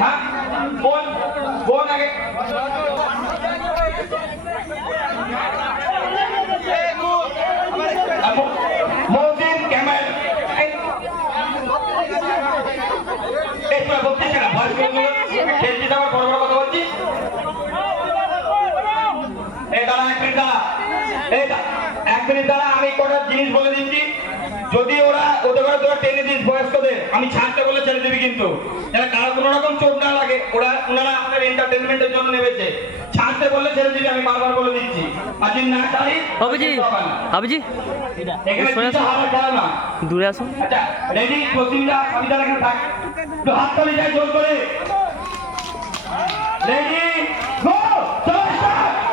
হ্যাঁ বোন বোন আগে মৌদিন ক্যামেল এই তোরা বলছিস না ভয় করে খেলছি তো আমার বড় বড় কথা বলছি এই দাঁড়া এক মিনিট দাঁড়া আমি কটা জিনিস বলে দিচ্ছি যদি ওরা ওদের ঘরে তোরা টেনে দিস বয়স্কদের আমি ছাড়তে বলে ছেড়ে দিবি কিন্তু যারা কারো কোনো রকম চোট না লাগে ওনারা আপনার এন্টারটেনমেন্টের জন্য নেমেছে ছাড়তে বললে ছেড়ে দিবি আমি বারবার বলে দিচ্ছি আর যদি না ছাড়ি আবিজি এখানে কিছু হারা যায় না দূরে আসুন আচ্ছা রেডি প্রতিমরা কবিতা এখানে থাক একটু হাত তালি যায় জোর করে রেডি গো চলো স্টার্ট